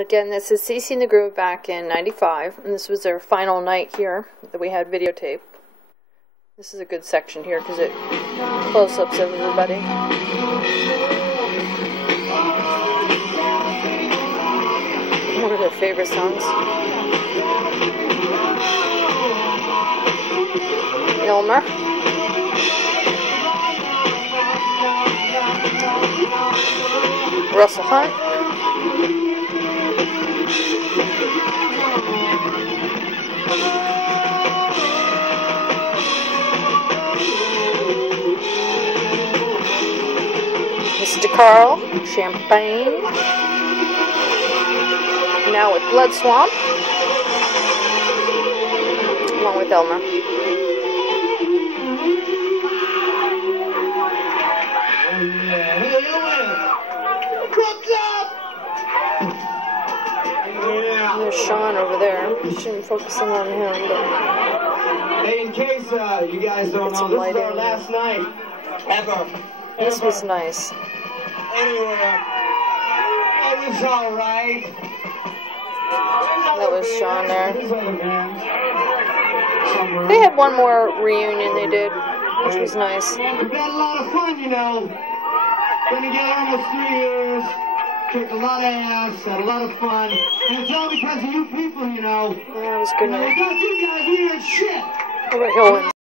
Again, this is CC and the Groove back in '95, and this was their final night here that we had videotape. This is a good section here because it close-ups of everybody. One of their favorite songs. Elmer. Russell Hunt. Mr. Carl, Champagne. Now with Blood Swamp, along with Elmer. What's up? And there's Sean over there. Shouldn't focus in on him, but hey, in case you guys don't know, this is our last night ever. This was nice. Anyway, it was alright. That was Sean there. They had one more reunion they did, which was nice. We've had a lot of fun, you know. Been together almost 3 years. Kicked a lot of ass, had a lot of fun. And it's all because of you people, you know. Yeah, it was good night. Without you guys, we ain't shit. Over Hill.